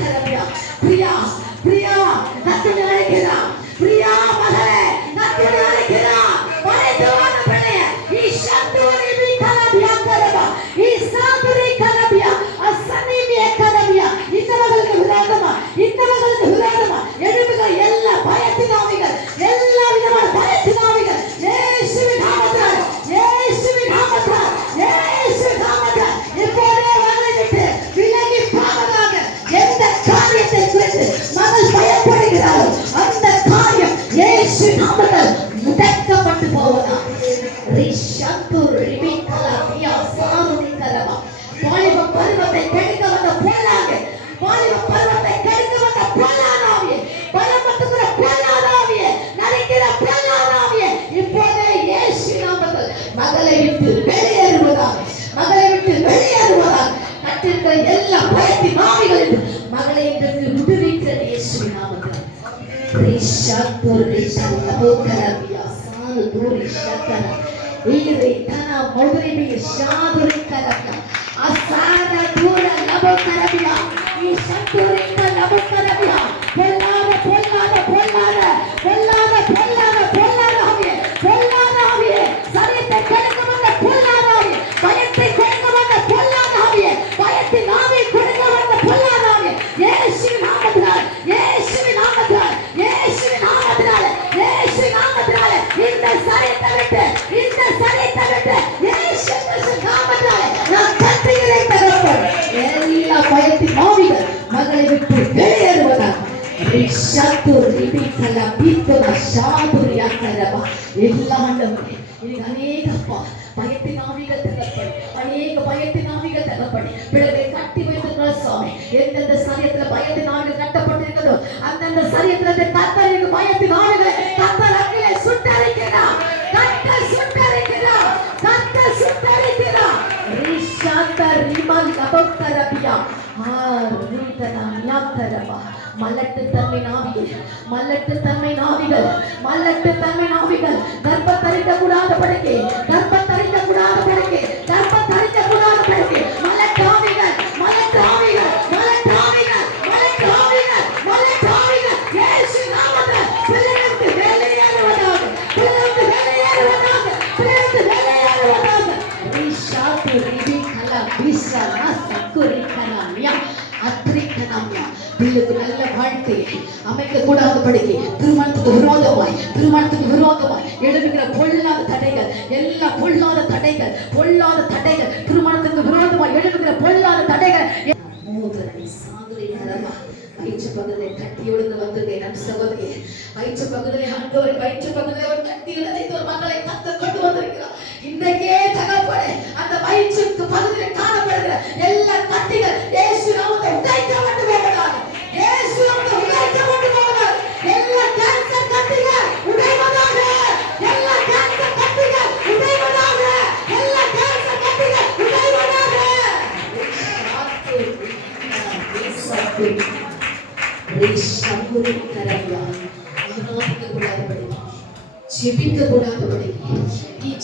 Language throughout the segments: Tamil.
ಪ್ರಿಯಾ ಪ್ರಿಯಾ ಪ್ರಿಯಾ ಹತ್ತಿರ buri shatara. Iri tana modribi shaburi karaka. Asara dura labo karabia. Ishapuri ಚತುರಿಪಿಸಲ ಬಿದ್ದಲ ಶಾಬುರಿಯ ಕರವ ಎಲ್ಲ ஆண்டவரே இன்னைக்கு அநேகப்பா பயத்தின் ஆவிகள் தள்ளப்படும் அநேக பயத்தின் ஆவிகள் தள்ளப்படும் பிள்ளைகளை கட்டி வைத்திருக்கிற சுவாமி எந்தெந்த சரியத்துல பயத்தின் ஆவிகள் கட்டப்பட்டிருக்கிறதோ அந்தந்த சரியத்துல கத்தருக்கு பயத்தின் ஆவி மல்லட்டு தன்மை நாவிகள் மல்லட்டு தன்மை நாவிகள். கர்ப்ப தரிக்க கூடாத படுக்கை கர்ப்ப தரிக்க கூடாத படுக்கை கர்ப்ப தரிக்க கூடாத படுக்கை மலட்டாவிகள் மலட்டாவிகள் அமைக்க கூடாதபடிக்கு திருமணத்துக்கு விரோதமாய் திருமணத்துக்கு விரோதமாய் எழுதுகிற பொல்லாத தடைகள் எல்லா பொல்லாத தடைகள் பொல்லாத தடைகள் திருமணத்துக்கு விரோதமாய் எழுதுகிற பொல்லாத தடைகள். மூதரடி சாதுரை நரமா வயிற்று பகுதியை கட்டி விழுந்து வந்திருக்கேன் நம் சகோதரி. வயிற்று பகுதியிலே ஆண்டவரை வயிற்று பகுதியிலே ஒரு கட்டி இழந்த ஒரு மகளை கத்த கொண்டு வந்திருக்கிறார். இன்றைக்கே தகப்படே அந்த வயிற்று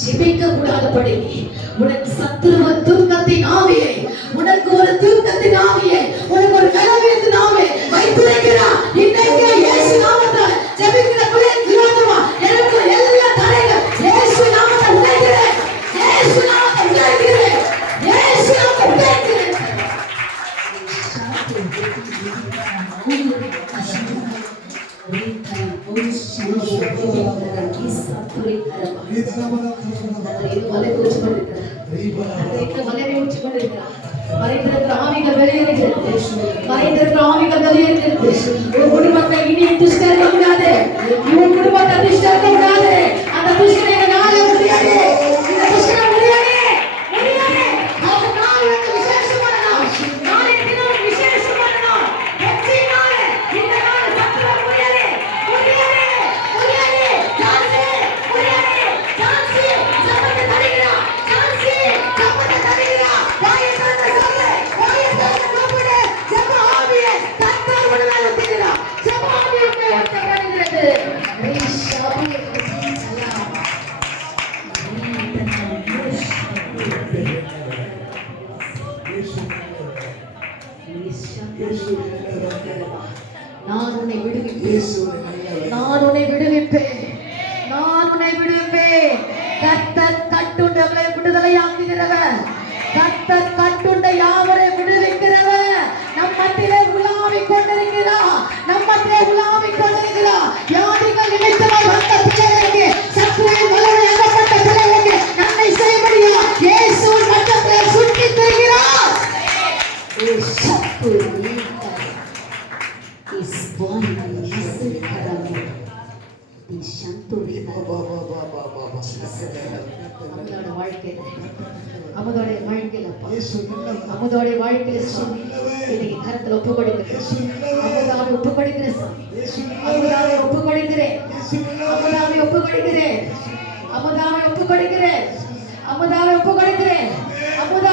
ஜெபிக்க கூடாதபடி உனக்கு சத்துருவ தூக்கத்தின் ஆவியை உனக்கு ஒரு தூக்கத்தின் ஆவியை உனக்கு ஒரு கலவியத்தின் ஆவியை வைத்திருக்கிறார். மறைந்திருக்கிற ஆவிகள் வெளியேறுகிறது. மறைந்திருக்கிற ஆவிகள் வெளியேறுகிறது. உன்னை விடுவிப்பேன் நான் is born in Yesu Karamo. Di Shanturi அவங்களோட வாழ்க்கையில அவங்களுடைய வாழ்க்கையில அவங்களுடைய வாழ்க்கையில சுவாமி இன்னைக்கு கரத்துல ஒப்பு கொடுக்கிறேன் அமுதாவை ஒப்பு கொடுக்கிறேன் சாமி அமுதாவை ஒப்பு கொடுக்கிறேன் அமுதாவை ஒப்பு கொடுக்கிறேன் அமுதாவை ஒப்பு கொடுக்கிறேன் அமுதாவை ஒப்பு கொடுக்கிறேன் அமுதானி